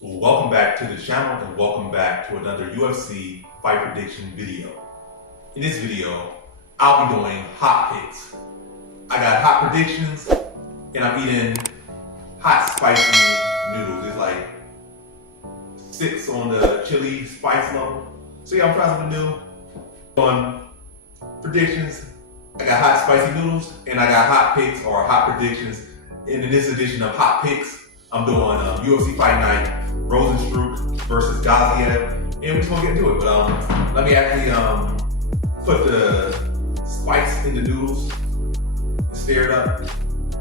Well, welcome back to the channel and welcome back to another UFC fight prediction video. In this video, I'll be doing hot picks. I got hot predictions and I'm eating hot spicy noodles. It's like 6 on the chili spice level. So yeah, I'm trying something new. On predictions, I got hot spicy noodles and I got hot picks or hot predictions. And in this edition of hot picks, I'm doing UFC Fight Night, Rozenstruik versus Gaziev, and we're just gonna get into it. But let me actually put the spice in the noodles and stir it up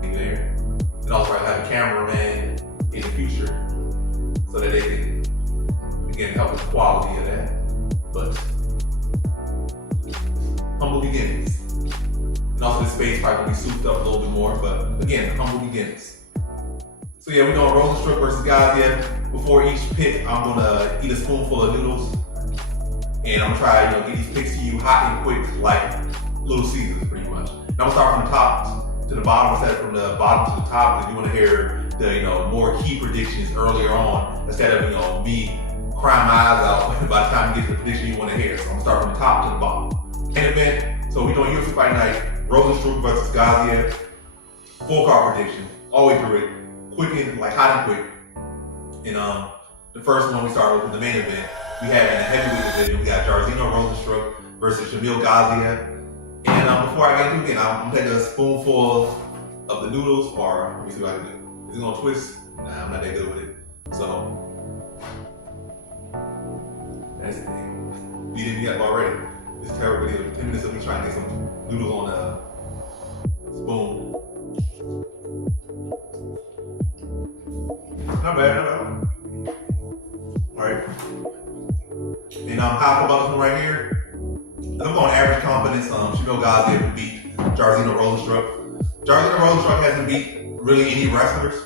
in there. And also I have a cameraman in the future so that they can, again, help with the quality of that. But humble beginnings. And also the space probably gonna be souped up a little bit more, but again, humble beginnings. So yeah, we're doing Rozenstruik versus Gaziev. Before each pick, I'm gonna eat a spoonful of noodles, and I'm gonna try to get these picks to you hot and quick, like Little Caesars, pretty much. Now I'm gonna start from the top to the bottom instead of from the bottom to the top, because you want to hear the more key predictions earlier on instead of me crying my eyes out by the time you get to the prediction you want to hear. So I'm gonna start from the top to the bottom. Main event. So we're doing UFC Fight Night, Rozenstruik versus Gaziev. Full card prediction, all the way through it. Quick and hot and quick. And the first one we started with the main event, we had in the heavyweight division, we got Rozenstruik versus Shamil Gaziev. And before I get into it again, I'm gonna take a spoonful of the noodles, or let me see what I can do. Is it gonna twist? Nah, I'm not that good with it. So that's the thing. We didn't get already. It's terrible video. 10 minutes of me trying to get some noodles on a spoon. Not bad, not bad. Alright. And how I feel about this one right here, I'm going average confidence. Shamil Gaziev would beat Rozenstruik. Rozenstruik hasn't beat really any wrestlers.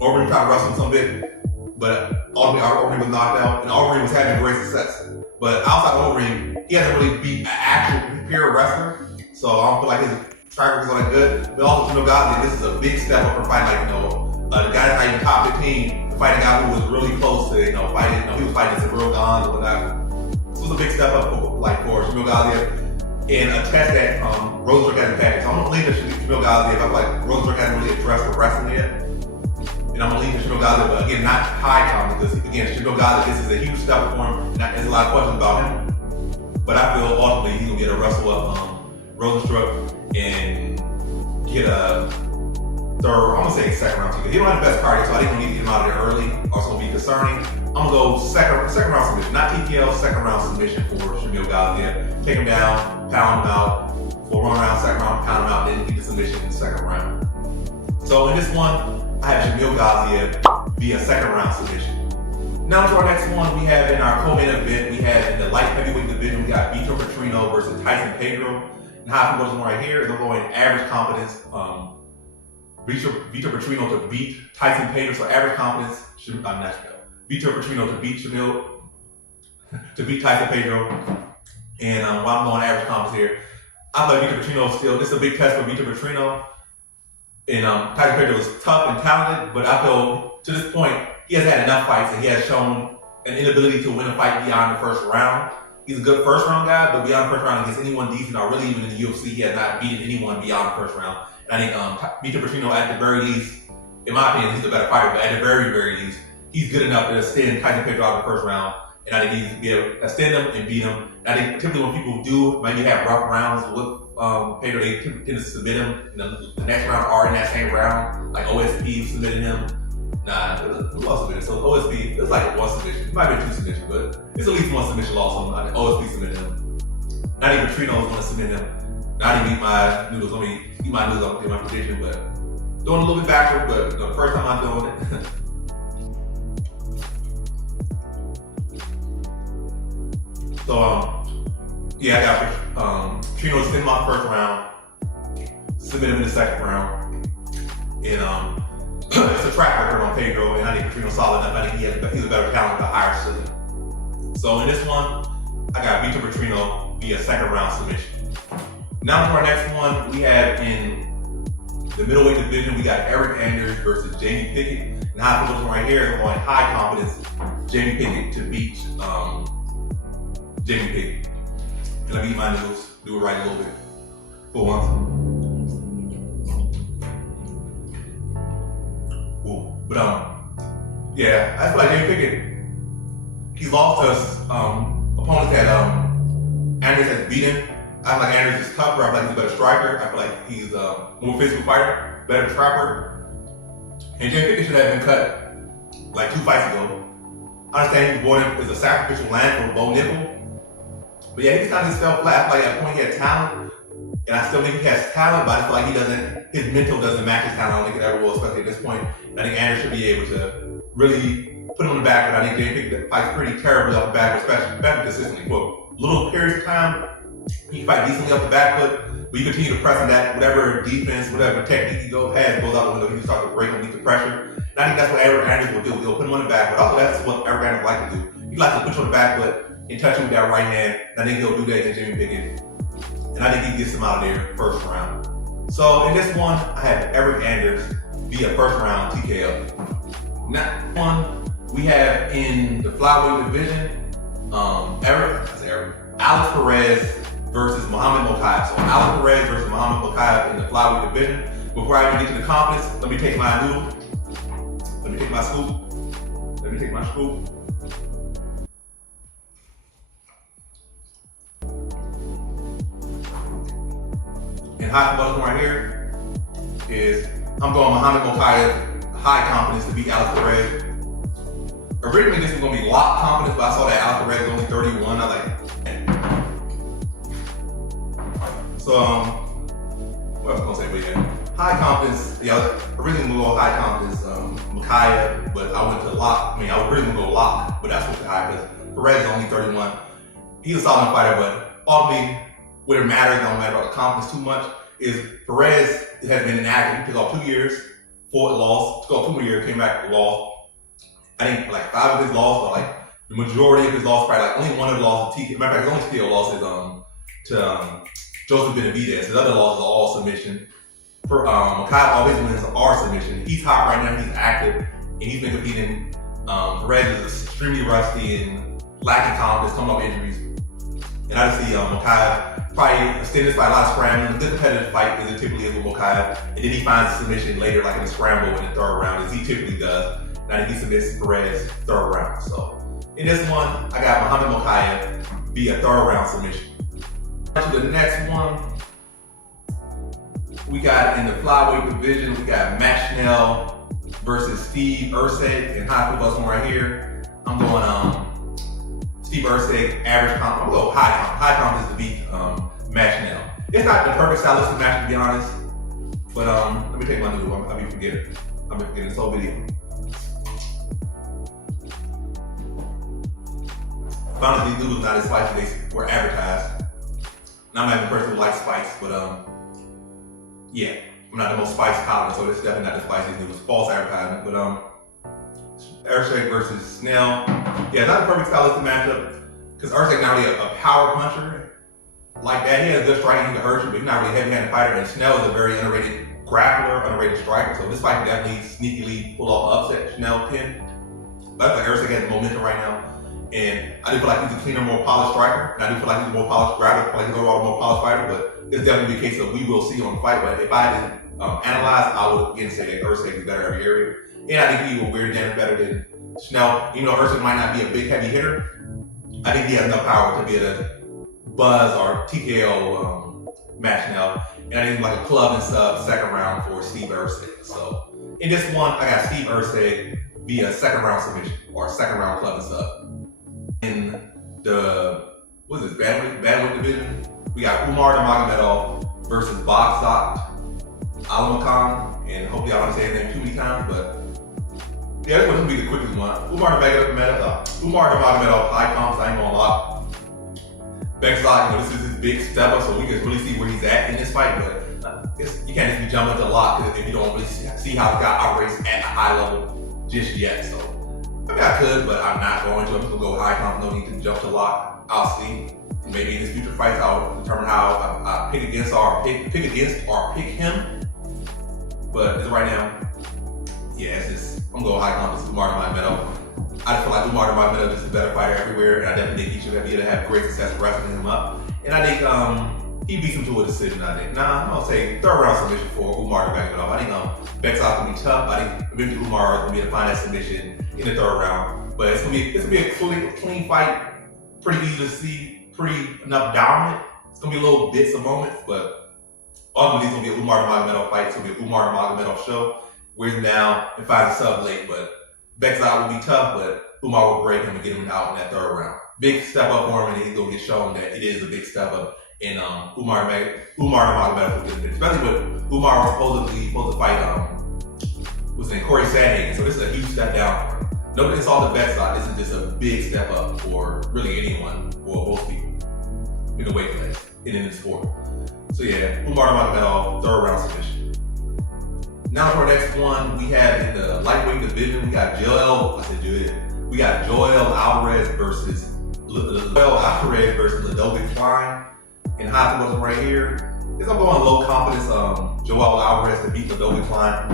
Overeem tried to wrestle him some bit, but ultimately Overeem was knocked out, and Overeem was having great success. But outside of Overeem, he hasn't really beat an actual pure wrestler, so I don't feel like his track record is all that good. But also Shamil Gaziev, this is a big step up for fighting the guy that's even top 15, to fight a guy who was really close to, fighting, he was fighting some real guns or whatnot. This was a big step up for Shamil Gaziev, and a test that Rozenstruik hasn't had. So I'm gonna leave it to Shamil Gaziev. I feel like Rozenstruik hasn't really addressed the wrestling yet. And I'm gonna leave it to Shamil Gaziev, but again, not high confidence, because again, Shamil Gaziev, this is a huge step for him, and there's a lot of questions about him. But I feel ultimately he's gonna get a wrestle up Rozenstruik and get a third, I'm gonna say second round because he don't have the best cardio, so I think we need to get him out of there early, or it's gonna be concerning. I'm gonna go second round submission, not TKO, second round submission for Shamil Gaziev. Take him down, pound him out, for 1 round, second round, pound him out, then get the submission in the second round. So in this one, I have Shamil Gaziev via second round submission. Now to our next one, we have in our co-main event, we have in the light heavyweight division, we got Petrino versus Pedro. And how I feel about this one right here is I'm going average confidence. Petrino to beat Tyson Pedro, so average confidence. Petrino to beat Shamil, to beat Tyson Pedro. And while I'm going average confidence here, I thought Petrino still, this is a big test for Petrino. And Tyson Pedro was tough and talented, but I feel to this point, he has had enough fights and he has shown an inability to win a fight beyond the first round. He's a good first round guy, but beyond the first round against anyone decent, or really even in the UFC, he has not beaten anyone beyond the first round. And I think Petrino, at the very least, in my opinion, he's a better fighter, but at the very, very least, he's good enough to extend Tyson Pedro out of the first round. And I think he's be able to extend him and beat him. And I think typically when people do maybe have rough rounds with Pedro, they tend to submit him in the next round or in that same round, like OSP submitted him. Nah, who else submitted? So OSP, it's like 1 submission. It might be 2 submissions, but it's at least 1 submission loss on him. I think OSP submitted him. Not even Petrino is going to submit him. I didn't eat my noodles. Let me eat my noodles in my prediction, but doing a little bit backward, but the first time I'm doing it. So, yeah, I got Petrino to spin him off the first round, submit him in the second round, and it's a track record on Pedro, and I think Petrino's solid enough. I think he's a better talent with a higher ceiling. So in this one, I got Petrino via second round submission. Now to our next one, we have in The middleweight division, we got Eric Anders versus Jamie Pickett. And high competition right here, I'm going high confidence Jamie Pickett to beat Jamie Pickett. And let me eat my noodles, do it right a little bit. For once. Cool. But yeah, I feel like Jamie Pickett, he's lost us opponents that Anders has beaten. I feel like Anders is tougher. I feel like he's a better striker. I feel like he's a more physical fighter, better trapper. And Jamie Pickett should have been cut like 2 fights ago. I understand he was born as a sacrificial lamb for Bo Nickel. But yeah, he just kind of just fell flat. I feel like at a point he had talent. And I still think he has talent, but I feel like his mental doesn't match his talent. I don't think it ever will, especially at this point. I think Anders should be able to really put him on the back, but I think Jamie Pickett fights pretty terribly off the back, especially consistently. For little periods of time, he fight decently off the back foot, but you continue to press on that, whatever defense, whatever technique he goes out the window, he can start to break underneath the pressure. And I think that's what Eric Anders will do. He'll put him on the back, but also that's what Eric Anders likes to do. He likes to put you on the back foot and touch him with that right hand. And I think he'll do that against Jamie Pickett. And I think he gets him out of there first round. So in this one, I have Eric Anders via first round TKO. Next one, we have in the flyweight division, Alex Perez versus Muhammad Mokaev. So Alex Perez versus Muhammad Mokaev in the flyweight division. Before I even get to the confidence, let me take my noodle. Let me take my scoop. Let me take my scoop. And high button right here is I'm going Muhammad Mokaev, high confidence to beat Alex Perez. Originally this was gonna be locked confidence, but I saw that Alex Perez is only 31. I was like, so what else was I gonna say? But yeah, high confidence. Yeah, originally gonna go high confidence Mokaev, but I went to lock. I mean, I was originally gonna go lock, but that's what the high because Perez is only 31. He's a solid fighter, but ultimately, what it matters, don't matter about the confidence too much, is Perez has been inactive. He took off 2 years, fought, lost, took off 2 more years, came back, lost. I think like 5 of his losses, but like the majority of his losses, probably like only one of the losses, matter of fact, his only TKO loss is to Joseph Benavidez. His other losses are all submission. For Mokaev always wins R submission. He's hot right now, he's active, and he's been competing. Perez is extremely rusty and lacking confidence, coming off injuries. And I just see Mokaev probably extended by a lot of scrambling. A good competitive fight is it typically is with Mokaev. And then he finds a submission later, like in the scramble in the third round, as he typically does. And he submits Perez third round. So in this one, I got Muhammad Mokaev via third round submission. To the next one, we got in the flyweight division, we got Matt Schnell versus Steve Erceg. And high football one right here. I'm going Steve Erceg, average comp. I'm going to go high confidence to beat Matt Schnell. It's not the perfect stylistic match, to be honest. But let me take my noodle. I'll be forgetting. I'll be forgetting this whole video. Found these noodles not as spicy as they were advertised. And I'm not the person who likes spice, but yeah, I'm not the most spicy tolerant, so this is definitely not the spiciest noodles. False advertisement, but Erceg versus Schnell. Yeah, not the perfect stylistic matchup because Erceg not really a power puncher like that. He has a good striking to hurt you, but he's not really a heavy-handed fighter. And Schnell is a very underrated grappler, underrated striker. So this fight can definitely sneakily pull off upset Schnell pin. But I feel like Erceg has momentum right now. And I do feel like he's a cleaner, more polished striker. And I do feel like he's a more polished grappler. I feel like he's overall a more polished fighter. But it's definitely a case of we will see on the fight. But if I didn't analyze, I would again say that Erceg is better every area. And I think he will wear down better than Schnell. Even though Erceg might not be a big, heavy hitter, I think he has enough power to be able to buzz or TKO Matt Schnell. And I think he's like a club and sub second round for Steve Erceg. So in this one, I got Steve Erceg via second round submission or second round club and sub. In the, what is this, bantamweight division, we got Umar Nurmagomedov versus Basharat Almakhan, and hopefully I don't say his name too many times, but yeah, this one's gonna be the quickest one. Umar Nurmagomedov, high comps, I ain't gonna lie. Basharat, this is his big step up, so we can really see where he's at in this fight, but you can't just be jumping to lock if you don't really see how the guy operates at a high level just yet. So I mean, I could, but I'm not going to. I'm just gonna go high comp, no need to jump to lock. I'll see. Maybe in his future fights, I'll determine how I pick against or pick him. But as of right now, yeah, it's just, I'm going high confidence Umar Nurmagomedov. I just feel like Umar Nurmagomedov is a better fighter everywhere, and I definitely think he should be able to have great success wrestling him up. And I think he beats him to a decision, I think. Nah, I'm gonna say third round submission for Umar Nurmagomedov. I think Beck's gonna be tough. I think eventually Umar is gonna be able to find that submission in the third round. But it's gonna be a clean fight, pretty easy to see, pretty enough dominant. It's gonna be a little bits of moments, but ultimately it's gonna be a Umar Nurmagomedov fight. It's gonna be a Umar Nurmagomedov show. Wears him down and finds a sub late, but Beck's out will be tough, but Umar will break him and get him out in that third round. Big step up for him, and he's gonna get shown that it is a big step up. And Umar Nurmagomedov will get it, especially with Umar was supposed to fight Corey Sandhagen. So this is a huge step down for him. Nobody, it's all the best side. This is just a big step up for really anyone or most people in the weight class and in the sport. So yeah, Umar Nurmagomedov, third round submission. Now for our next one, we have in the lightweight division, we got Joel Alvarez versus Ladovik Klein. And high to right here is I'm going low confidence Joel Alvarez to beat Ladovik Klein.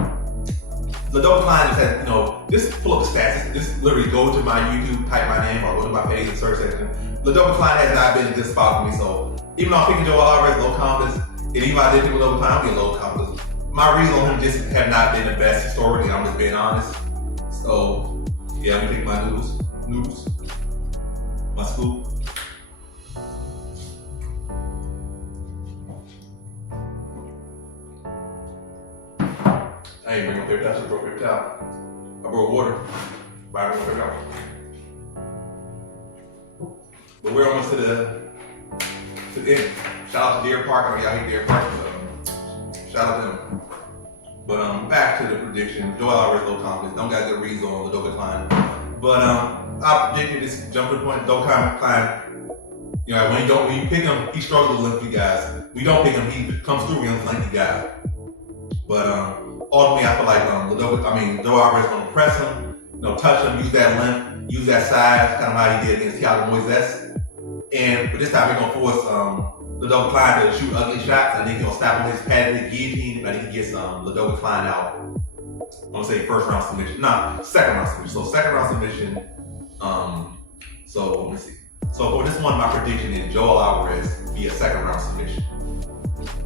Ladovik Klein just has, just pull up the stats. Just literally go to my YouTube, type my name, or go to my page and search section. Ladovik Klein has not been a good spot for me, so even though I'm picking Joel Alvarez low confidence, and even if I did pick Ladovik Klein, I'll be low confidence. My reasons on him just have not been the best historically, I'm just being honest. So yeah, I'm gonna pick my noodles, my scoop. I ain't bring a paper towel, I broke paper towel. I broke water, but I broke paper towel. But we're almost to the end. Shout out to Deer Park. I know y'all hate Deer Park, but shout out to them. But back to the prediction. Joel Alvarez low confidence. Don't got good reads on Ladovik Klein. But I predicted this jump to the point. Ladovik Klein, when you pick him, he struggles with lengthy guys. We don't pick him, he comes through against lengthy guys. But ultimately, I feel like Joel Alvarez is going to press him, touch him, use that length, use that size, kind of how he did against Thiago Moises. But this time, we're going to force Ladovik Klein to shoot ugly shots. I think he's going to stop on his patented guillotine. I think he gets Ladovik Klein out. I'm going to say second round submission. So second round submission. So let me see. So for this one, my prediction is Joel Alvarez via second round submission.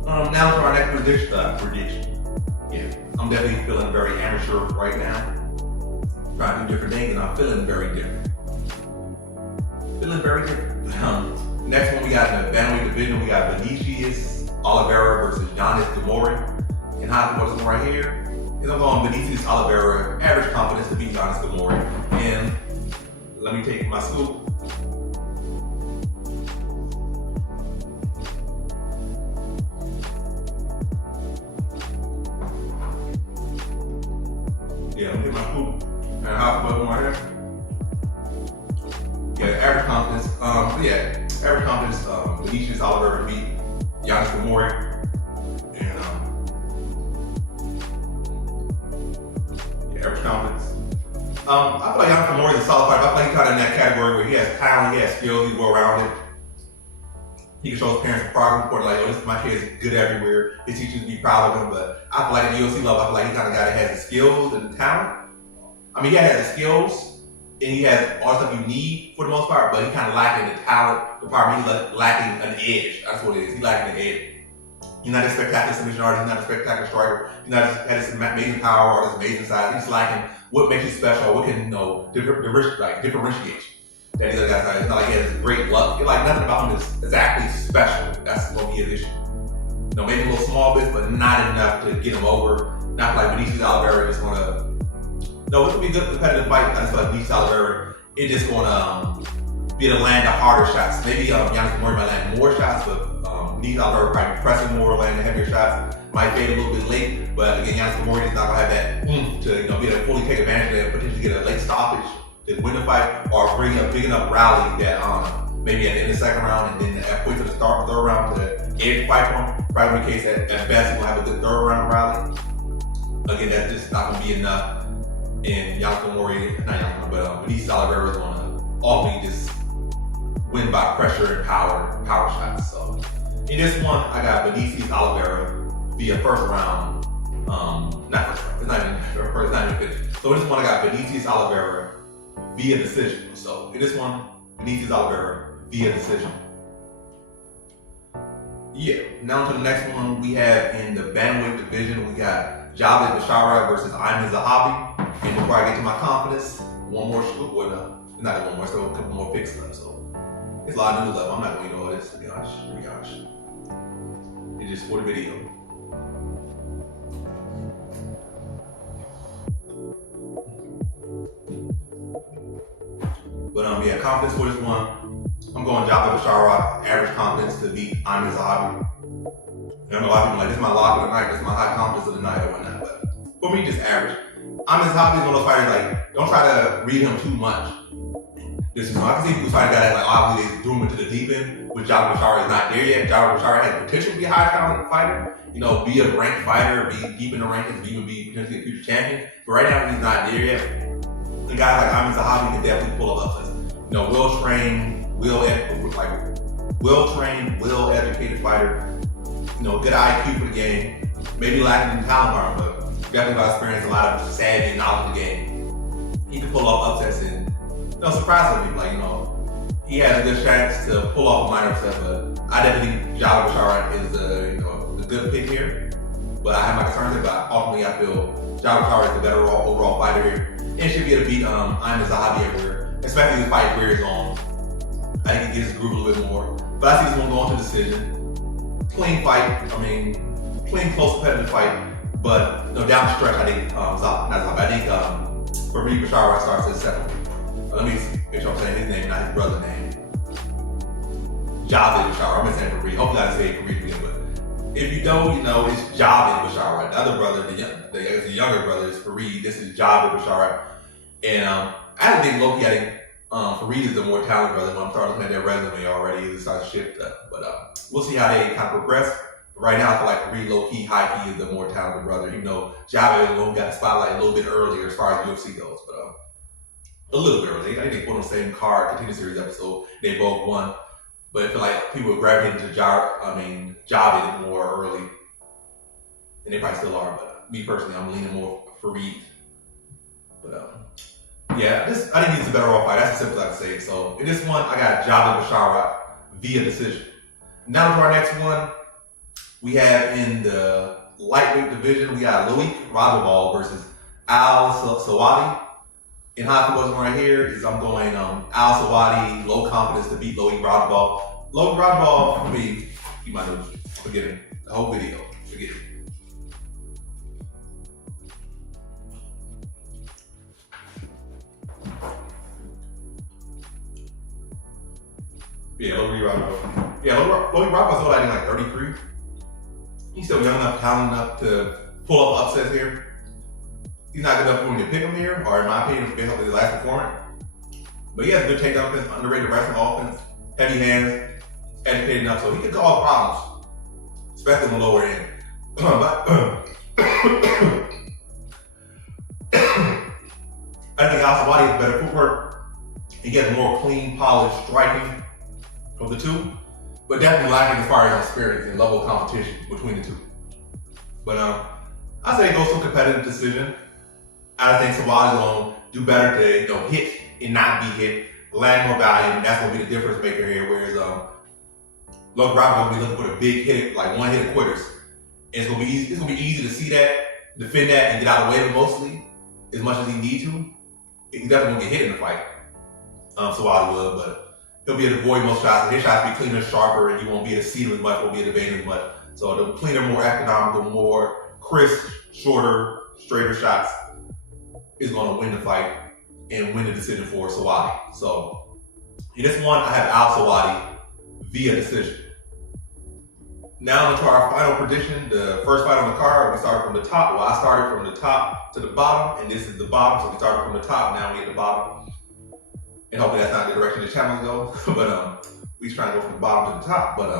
Now for our next prediction. Yeah, I'm definitely feeling very amateur right now. Trying to do different things, and I'm feeling very different. Next one we got in the bantamweight division, we got Vinicius Oliveira versus Ghemmouri. And high to what's right here is I'm going Vinicius Oliveira, average confidence to beat Ghemmouri. And let me take my scoop. Yeah, I'm getting my scoop. And high to what's right here. Yeah, average confidence. Average confidence. Vinicius Oliveira to beat Ghemmouri. And average confidence. I feel like Ghemmouri is a solid fighter. I feel like he's kind of in that category where he has talent, he has skills, he's well rounded. He can show his parents a progress report like, my kid is good everywhere. His teachers be proud of him. But I feel like at the UFC level, I feel like he's kind of guy that has the skills and the talent. I mean, he has the skills. And he has all the stuff you need for the most part, but he's kind of lacking the talent department. He's lacking an edge. That's what it is. He's lacking an edge. He's not a spectacular submission artist. He's not a spectacular striker. He's not had this amazing power or this amazing size. He's lacking what makes you special. What can differentiate you. That these other guys have. It's not like he has great luck. It's like nothing about him is exactly special. That's what he is. Maybe a little small bit, but not enough to get him over. Not like Vinicius Oliveira just want to. No, it's gonna be a good competitive fight. I just feel like Vinicius Oliveira, it's just gonna be able to land the harder shots. Maybe Ghemmouri might land more shots, but Vinicius Oliveira probably pressing more, landing the heavier shots. Might fade a little bit late, but again, Ghemmouri is not gonna have that to be able to fully take advantage of that and potentially get a late stoppage to win the fight, or bring a big enough rally that maybe at the end of the second round and then at point to the start of the third round to end the fight for him. Probably the case that at best he's gonna have a good third round rally. Again, that's just not gonna be enough. And Vinicius Oliveira is going to ultimately just win by pressure and power shots. So in this one, I got Vinicius Oliveira via first round Not first round. It's not even finished. So in this one, I got Vinicius Oliveira via decision. So in this one, Vinicius Oliveira via decision. Yeah. Now to the next one, we have in the bantamweight division, we got Gaziev Submission versus Zahabi. And before I get to my confidence, one more scoop. Well, no, not one more. Still a couple more picks left. So it's a lot of news left. I'm not going to eat all this, to be honest. It's just for the video. But yeah, confidence for this one. I'm going Gaziev Submission, average confidence to beat Zahabi. And I know a lot of people are like, this is my lock of the night, this is my high confidence of the night or whatnot. But for me, just average. Zahabi is one of those fighters, like, don't try to read him too much. This is, I can see people fighting guys like, obviously they threw him into the deep end, which Gaziev Submission is not there yet. Gaziev Submission has potential to be a high confidence fighter, you know, be a ranked fighter, be deep in the rankings, even be potentially a future champion. But right now, he's not there yet. And guys like Zahabi can definitely pull up upsets. You know, well-trained, well-educated fighter. You know, good IQ for the game. Maybe lacking in talent, but definitely got experience, a lot of savvy and knowledge of the game. He can pull off upsets and, you know, surprise people. Like, you know, he has a good chance to pull off a minor upset, but I definitely think Gaziev Submission is, you know, a good pick here. But I have my concerns there, but ultimately I feel Gaziev Submission is the better overall fighter here. And should be able to beat Zahabi everywhere, especially if the fight career is on. I think he gets his groove a little bit more. But I see this one going to decision. Clean fight. I mean, clean, close, competitive fight. But you know, down the stretch, I think Fareed Basharat starts at second. Let me make sure I'm saying his name, not his brother's name. Gaziev Basharat. I'm gonna say Fareed. Hopefully I say Fareed again, but if you don't, you know, it's Gaziev Basharat. The other brother, the younger brother is Fareed. This is Gaziev Basharat. And I think low-key, I think Fareed is the more talented brother. When I'm starting looking at their resume already, it's starting to shift up. But we'll see how they kind of progress. But right now, I feel like Fareed low-key, high-key is the more talented brother. Even though Gaziev got the spotlight a little bit earlier as far as UFC goes. But a little bit early. I think they put on the same card, Continue Series episode. They both won. But I feel like people were gravitating to Gaziev more early. And they probably still are. But me personally, I'm leaning more Fareed. But yeah, I think he's a better overall fighter. That's as simple as I can say. So in this one, I got Gaziev Basharat via decision. Now to our next one, we have in the lightweight division, we got Radzhabov versus Selwady. And how I feel about this one right here is I'm going Selwady, low confidence to beat Radzhabov. Radzhabov, for me, you might have forget him. The whole video, forget it. Yeah, Radzhabov. Yeah, Radzhabov's only like 33. He's still young enough, talented enough to pull up upsets here. He's not good enough for me to pick him here, or in my opinion, based on his last performance. But he has a good takedown offense, underrated wrestling offense, heavy hands, educated enough, so he can cause problems, especially in the lower end. I think Selwady has better footwork. He gets more clean, polished striking of the two, but definitely lacking as far as experience and level of competition between the two. But I say it goes to a competitive decision. I think Selwady's going to do better to hit and not be hit, land more value, and that's going to be the difference maker here. Whereas Radzhabov will be looking for the big hit, like one hit quitters. And it's going to be easy. It's going to be easy to see that, defend that, and get out of the way of it mostly as much as he needs to. He's definitely going to get hit in the fight. Selwady will, but he'll be able to avoid most shots. His shots will be cleaner, sharper, and he won't be able to see them as much, won't be able to evade as much. So the cleaner, more economical, more crisp, shorter, straighter shots is going to win the fight and win the decision for Selwady. So in this one, I have Selwady via decision. Now into our final prediction, the first fight on the card, we started from the top. Well, I started from the top to the bottom, and this is the bottom, so we started from the top, now we at the bottom. And hopefully that's not the direction the channel goes, but we just trying to go from the bottom to the top. But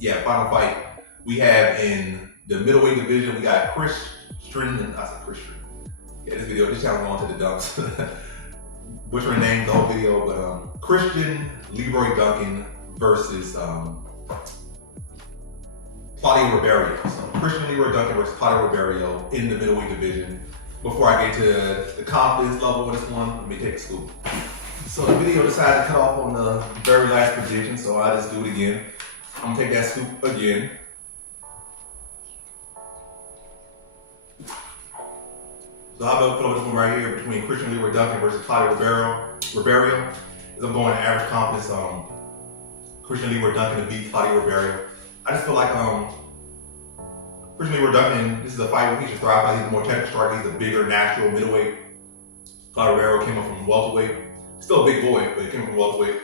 yeah, final fight we have in the middleweight division. We got Christian. Yeah, this channel going to the dunks. Butchering names the whole video, but Christian Leroy Duncan versus Claudio Riberio. So Christian Duncan versus Pedro Riberio in the middleweight division. Before I get to the confidence level of this one, let me take a scoop. So the video decided to cut off on the very last prediction, so I'll just do it again. I'm gonna take that scoop again. So I'll put up this one right here between Christian Duncan versus Pedro Riberio. I'm going to average confidence Christian Duncan to beat Pedro Riberio. I just feel like Christian Duncan, this is a fight where he should thrive. He's a more technical striker. He's a bigger, natural middleweight. Pedro Riberio came up from welterweight. Still a big boy, but he came from welterweight.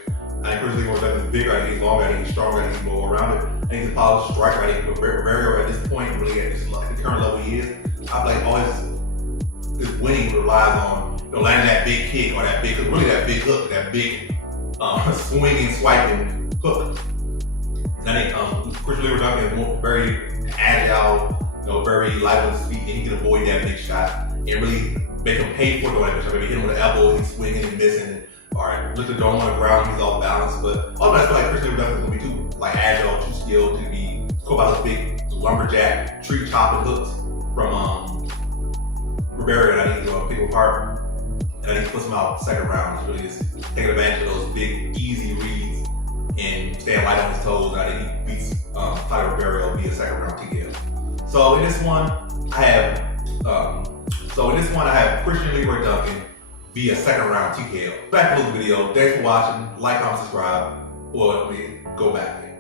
I think Christian Duncan is bigger. I think he's longer. I think he's stronger. I think he's more well-rounded. I think he's a polished striker. I think Riberio at this point, really at the current level he is, I feel like all his winning relies on landing that big kick or that big hook, that big swinging, swiping hook. And I think Christian Duncan is more very agile, very light on his feet, and he can avoid that big shot and really make him pay for the way. Maybe hit him with an elbow, he's swinging and missing. Or lift the dome on the ground, he's off balance. But all I feel like Christian Duncan is gonna be too agile, too skilled to be caught by those big lumberjack tree chopping hooks from Riberio. And I think he's gonna pick him apart. And I think he puts him out second round. He's really just taking advantage of those big, easy reads and staying light on his toes. And I think he beats Pedro Riberio via second round TKO. So in this one, I have Christian Duncan via second round TKO. Back to the video. Thanks for watching. Like, comment, subscribe, or let me go back there.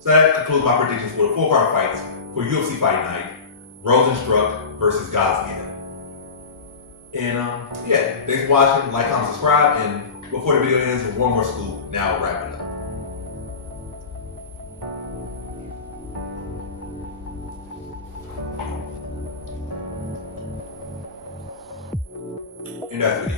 So that concludes my predictions for the 4-card fights for UFC Fight Night, Rozenstruik versus Gaziev. And yeah, thanks for watching. Like, comment, subscribe, and before the video ends, one more scoop. Now wrap it up. And that's the video.